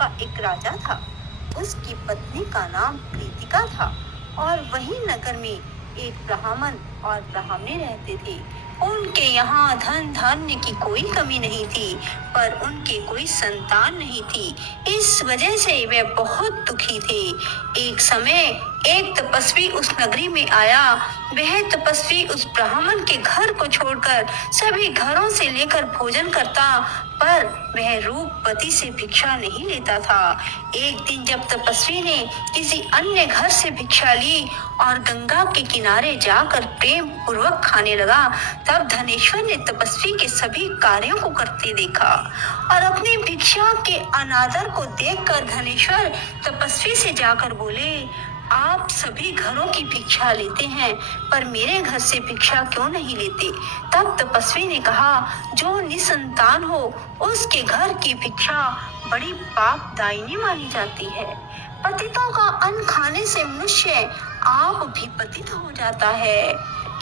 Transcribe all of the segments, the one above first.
का एक राजा था। उसकी पत्नी का नाम कृतिका था और वही नगर में एक ब्राह्मण और ब्राह्मणी रहते थे। उनके यहाँ धन धान्य की कोई कमी नहीं थी, पर उनके कोई संतान नहीं थी। इस वजह से वे बहुत दुखी थे। एक समय एक तपस्वी उस नगरी में आया। वह तपस्वी उस ब्राह्मण के घर को छोड़कर सभी घरों से लेकर भोजन करता, पर वह रूपवती से भिक्षा नहीं लेता था। एक दिन जब तपस्वी ने किसी अन्य घर से भिक्षा ली और गंगा के किनारे जाकर प्रेम पूर्वक खाने लगा, तब धनेश्वर ने तपस्वी के सभी कार्यों को करते देखा और अपनी भिक्षा के अनादर को देखकर धनेश्वर तपस्वी से जाकर बोले, आप सभी घरों की भिक्षा लेते हैं, पर मेरे घर से भिक्षा क्यों नहीं लेते? तब तपस्वी ने कहा, जो निसंतान हो उसके घर की भिक्षा बड़ी पापदायिनी मानी जाती है। पतितों का अन्न खाने से मनुष्य आप भी पतित हो जाता है।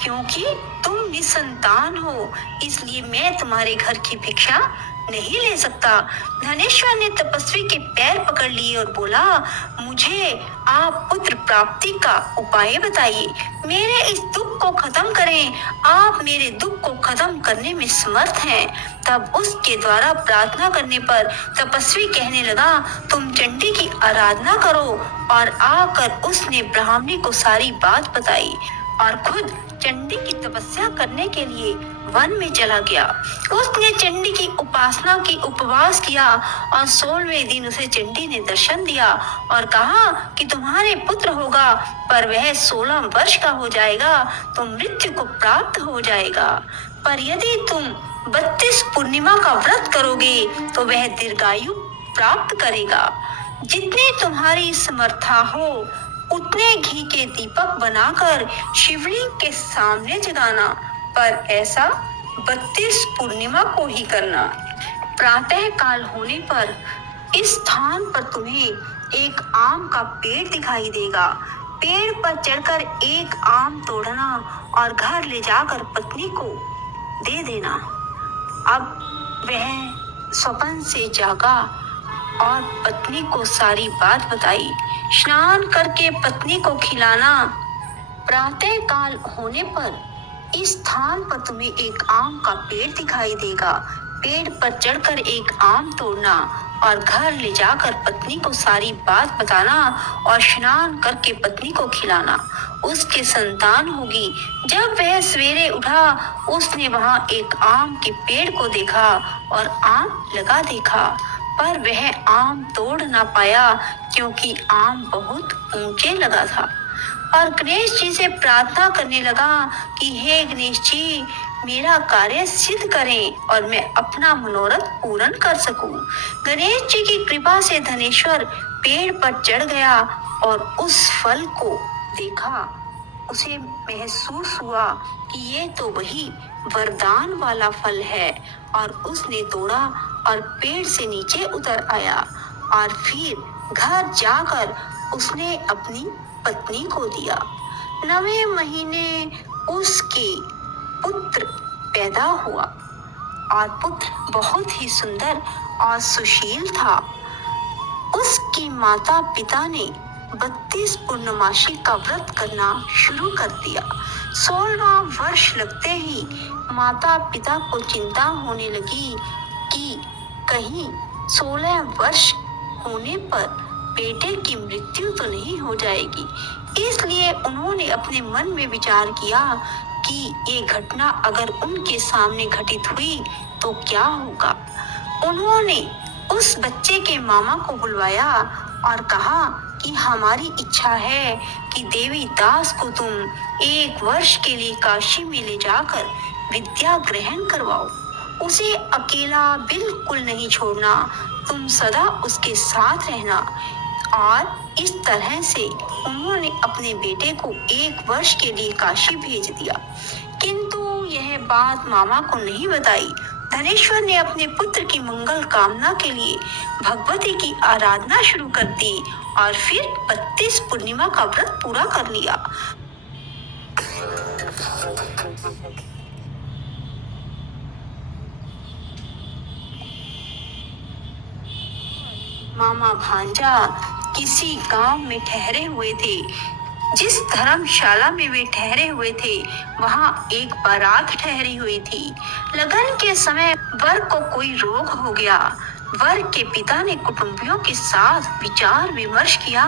क्योंकि तुम निसंतान हो, इसलिए मैं तुम्हारे घर की भिक्षा नहीं ले सकता। धनेश्वर ने तपस्वी के पैर पकड़ लिए और बोला, मुझे आप पुत्र प्राप्ति का उपाय बताइए, मेरे इस दुख को खत्म करें। आप मेरे दुख को खत्म करने में समर्थ हैं। तब उसके द्वारा प्रार्थना करने पर तपस्वी कहने लगा, तुम चंडी की आराधना करो। और आकर उसने ब्राह्मणी को सारी बात बताई और खुद चंडी की तपस्या करने के लिए वन में चला गया। उसने चंडी की उपासना की, उपवास किया और 16वें दिन उसे चंडी ने दर्शन दिया और कहा कि तुम्हारे पुत्र होगा, पर वह 16 वर्ष का हो जाएगा तो मृत्यु को प्राप्त हो जाएगा। पर यदि तुम 32 पूर्णिमा का व्रत करोगे तो वह दीर्घायु प्राप्त करेगा। जितनी तुम्हारी समर्था हो उतने घी के दीपक बनाकर शिवलिंग के सामने जगाना, पर ऐसा 32 पूर्णिमा को ही करना। प्रातः काल होने पर इस स्थान पर तुम्हें एक आम का पेड़ दिखाई देगा। पेड़ पर चढ़कर एक आम तोड़ना और घर ले जाकर पत्नी को दे देना। अब वह स्वप्न से जागा और पत्नी को सारी बात बताई। स्नान करके पत्नी को खिलाना। प्रातः काल होने पर इस स्थान पर तुम्हें एक आम का पेड़ दिखाई देगा। पेड़ पर चढ़कर एक आम तोड़ना और घर ले जाकर पत्नी को सारी बात बताना और स्नान करके पत्नी को खिलाना। उसके संतान होगी। जब वह सवेरे उठा, उसने वहां एक आम के पेड़ को देखा और आम लगा देखा, पर वह आम तोड़ ना पाया क्योंकि आम बहुत ऊंचे लगा था। और गणेश जी से प्रार्थना करने लगा कि हे गणेश जी, मेरा कार्य सिद्ध करें और मैं अपना मनोरथ पूर्ण कर सकूं। गणेश जी की कृपा से धनेश्वर पेड़ पर चढ़ गया और उस फल को देखा। उसे महसूस हुआ कि ये तो वही वरदान वाला फल है, और उसने तोड़ा और पेड़ से नीचे उतर आया और फिर घर जाकर उसने अपनी पत्नी को दिया। 9वें महीने उसके पुत्र पैदा हुआ और पुत्र बहुत ही सुंदर और सुशील था। उसकी माता पिता ने 32 पूर्णमासी का व्रत करना शुरू कर दिया। 16वां वर्ष लगते ही माता पिता को चिंता होने लगी कि कहीं 16 वर्ष होने पर बेटे की मृत्यु तो नहीं हो जाएगी। इसलिए उन्होंने अपने मन में विचार किया कि ये घटना अगर उनके सामने घटित हुई तो क्या होगा। उन्होंने उस बच्चे के मामा को बुलवाया और कहा कि हमारी इच्छा है कि देवी दास को तुम 1 वर्ष के लिए काशी में ले जाकर विद्या ग्रहण करवाओ। उसे अकेला बिल्कुल नहीं छोड़ना, तुम सदा उसके साथ रहना। और इस तरह से उन्होंने अपने बेटे को 1 वर्ष के लिए काशी भेज दिया। किंतु यह बात मामा को नहीं बताई। धनेश्वर ने अपने पुत्र की मंगल कामना के लिए भगवती की आराधना शुरू कर दी और फिर 32 पूर्णिमा का व्रत पूरा कर लिया। मामा भांजा किसी गांव में ठहरे हुए थे। जिस धर्मशाला में वे ठहरे हुए थे वहां एक बारात ठहरी हुई थी। लगन के समय वर को कोई रोग हो गया। वर के पिता ने कुटुंबियों के साथ विचार विमर्श किया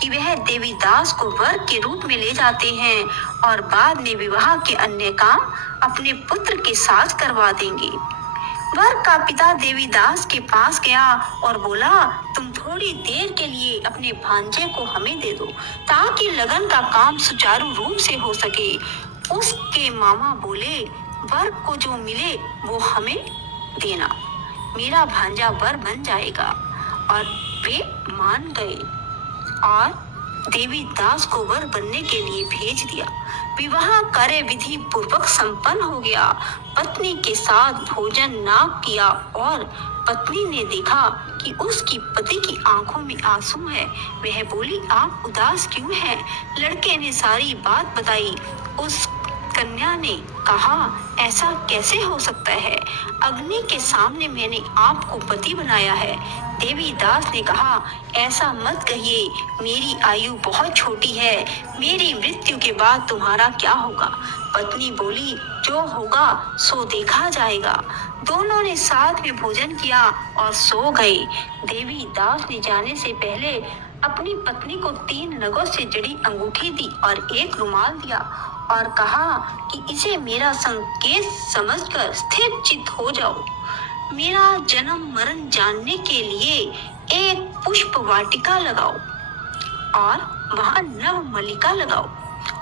कि वह देवीदास को वर के रूप में ले जाते हैं और बाद में विवाह के अन्य काम अपने पुत्र के साथ करवा देंगे। वर का पिता देवीदास के पास गया और बोला, तुम थोड़ी देर के लिए अपने भांजे को हमें दे दो ताकि लगन का काम सुचारू रूप से हो सके। उसके मामा बोले, वर को जो मिले वो हमें देना, मेरा भांजा वर बन जाएगा। और वे मान गए और देवीदास को वर बनने के लिए भेज दिया। विवाह कार्य विधि पूर्वक संपन्न हो गया। पत्नी के साथ भोजन ना किया और पत्नी ने देखा कि उसकी पति की आंखों में आंसू है। वह बोली, आप उदास क्यों हैं? लड़के ने सारी बात बताई। उस कन्या ने कहा, ऐसा कैसे हो सकता है? अग्नि के सामने मैंने आपको पति बनाया है। देवीदास ने कहा, ऐसा मत कहिए, मेरी आयु बहुत छोटी है, मेरी मृत्यु के बाद तुम्हारा क्या होगा? पत्नी बोली, जो होगा सो देखा जाएगा। दोनों ने साथ में भोजन किया और सो गए। देवीदास ने जाने से पहले अपनी पत्नी को 3 नगों से जड़ी अंगूठी दी और एक रुमाल दिया और कहा कि इसे मेरा संकेत समझकर स्थिर चित्त हो जाओ। मेरा जन्म मरण जानने के लिए एक पुष्प वाटिका लगाओ और वहां नव मल्लिका लगाओ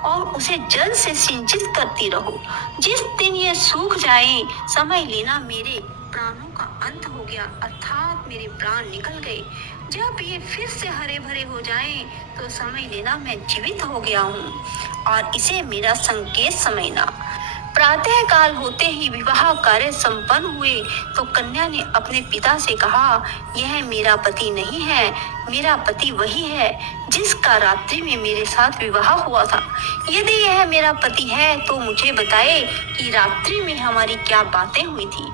और उसे जल से सिंचित करती रहो। जिस दिन ये सूख जाए समझ लेना मेरे प्राणों का अंत हो गया, अर्थात मेरे प्राण निकल गए। जब ये फिर से हरे भरे हो जाएं, तो समझ लेना मैं जीवित हो गया हूँ और इसे मेरा संकेत समझना। प्रातः काल होते ही विवाह कार्य संपन्न हुए तो कन्या ने अपने पिता से कहा, यह मेरा पति नहीं है, मेरा पति वही है जिसका रात्रि में मेरे साथ विवाह हुआ था। यदि यह मेरा पति है तो मुझे बताए कि रात्रि में हमारी क्या बातें हुई थी,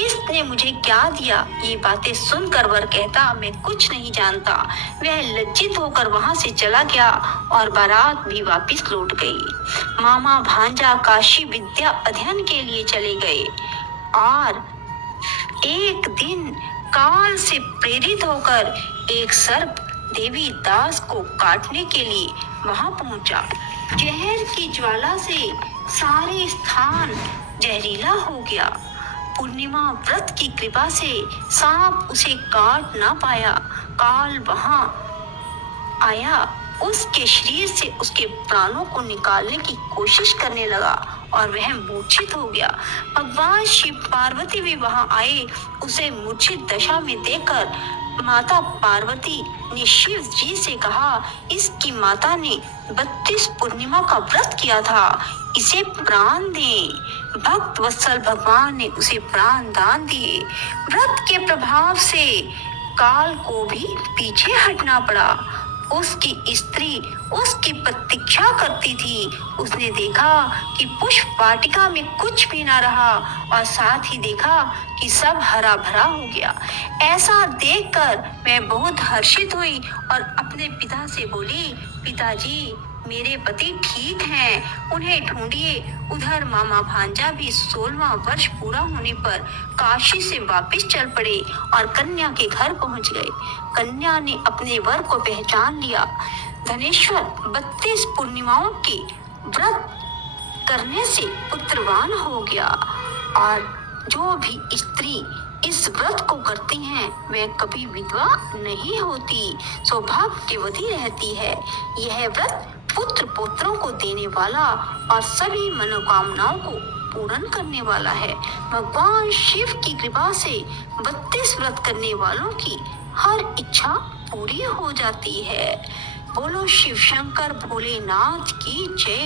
इसने मुझे क्या दिया। ये बातें सुनकर वर कहता, मैं कुछ नहीं जानता। वह लज्जित होकर वहां से चला गया और बारात भी वापस लौट गई। मामा भांजा काशी विद्या अध्ययन के लिए चले गए और एक दिन काल से प्रेरित होकर एक सर्प देवीदास को काटने के लिए वहां पहुंचा। जहर की ज्वाला से सारे स्थान जहरीला हो गया। पूर्णिमा व्रत की कृपा से सांप उसे काट ना पाया। काल वहां आया, उसके शरीर से उसके प्राणों को निकालने की कोशिश करने लगा और वह मूर्छित हो गया। भगवान शिव पार्वती भी वहां आए। उसे मूर्छित दशा में देखकर माता पार्वती ने शिव जी से कहा, इसकी माता ने 32 पूर्णिमा का व्रत किया था, इसे प्राण दें। भक्त वत्सल भगवान ने उसे प्राण दान दिए। व्रत के प्रभाव से काल को भी पीछे हटना पड़ा। उसकी स्त्री उसकी प्रतीक्षा करती थी। उसने देखा कि पुष्प वाटिका में कुछ भी ना रहा और साथ ही देखा कि सब हरा भरा हो गया। ऐसा देखकर मैं बहुत हर्षित हुई और अपने पिता से बोली, पिताजी मेरे पति ठीक हैं, उन्हें ढूंढिए। उधर मामा भांजा भी 16वां वर्ष पूरा होने पर काशी से वापस चल पड़े और कन्या के घर पहुंच गए। कन्या ने अपने वर को पहचान लिया। धनेश्वर 32 पूर्णिमाओं के व्रत करने से पुत्रवान हो गया और जो भी स्त्री इस व्रत को करती हैं वे कभी विधवा नहीं होती, सौभाग्यवती रहती है। यह व्रत पुत्र पौत्रों को देने वाला और सभी मनोकामनाओं को पूर्ण करने वाला है। भगवान शिव की कृपा से 32 व्रत करने वालों की हर इच्छा पूरी हो जाती है। बोलो शिव शंकर भोलेनाथ की जय।